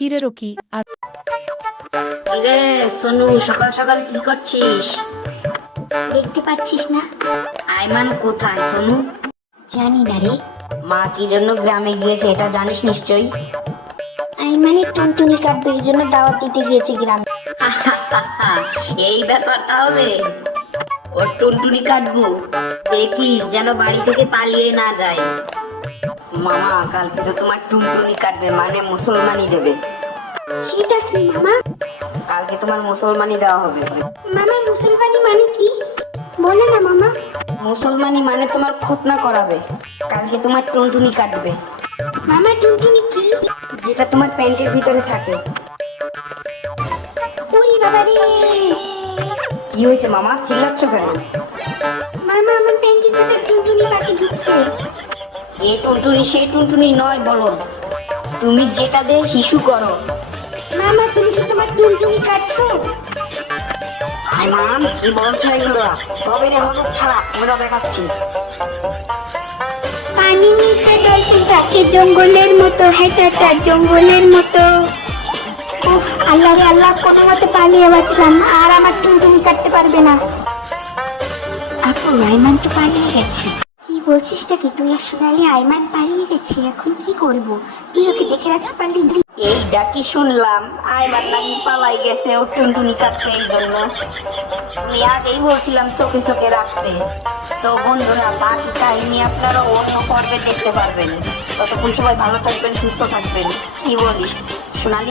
কিরে রকি আর রে সোনু, সকাল সকাল কি করছিস? দেখতে পাচ্ছিস না আইমান কোথায়? সোনু, জানি না রে। মা কি জন্য গ্রামে গিয়েছে এটা জানিস নিশ্চয়ই। আইমানের টুনটুনি কাটবে, এই জন্য দাওয়াত দিতে গিয়েছে গ্রামে। এই ব্যাপার তাহলে, ওর টুনটুনি কাটবো, দেখিস যেন বাড়ি থেকে পালিয়ে না যায়। মামা, কালকে তো তোমার টুনটুনি কাটবে, মানে মুসলমানি দেবে। সেটা কি মামা? কালকে তোমার মুসলমানি দেওয়া হবে। মামা, মুসলমানি মানে কি? বলে না মামা। মুসলমানি মানে তোমার খতনা করাবে, কালকে তোমার টুনটুনি কাটবে। মামা, টুনটুনি কি? যেটা তোমার প্যান্টের ভিতরে থাকে। ওরে বাবা রে! কি হয়েছে মামা, চিল্লাচ্ছ কেন? মামা, আমার প্যান্টের ভিতরে টুনটুনি পাখি ঢুকছে। এই টুনটুনি সেই টুনটুনি নয় বলদ, তুমি যেটা দিয়ে হিসু করো। মামা, তুমি কি তোমার টুনটুনি কাটছো? আইমান, কি বলছো এগুলো? তবে রে হলুদ ছাড়া আমরা দেখাচ্ছি। পানির নিচে ডলফিন থাকে জঙ্গলের মতো, হেঁটাটা জঙ্গলের মতো। উফ, আল্লাহ রে আল্লাহ, কোনো মতে পালিয়ে বাঁচলাম, আর আমার টুনটুনি কাটতে পারবে না। আপু, আইমান তো পালিয়ে গেছে। কি বলছিস নাকি তুই? আসলে আইমান পালিয়ে গেছে, এখন কি করব? তুই ওকে দেখে রাখতে পারলি না? এই ডাকি শুনলাম আইমান নাকি পালাই গেছে ও টুনটুনি কাটতে, এই জন্য আমি আগেই বলছিলাম চোখে চোখে রাখতে। তো বন্ধুরা, বাকি কাহিনী আপনারা অন্য পর্বে দেখতে পারবেন। ততক্ষণ সবাই ভালো থাকবেন, সুস্থ থাকবেন। কি বলিস সোনালি?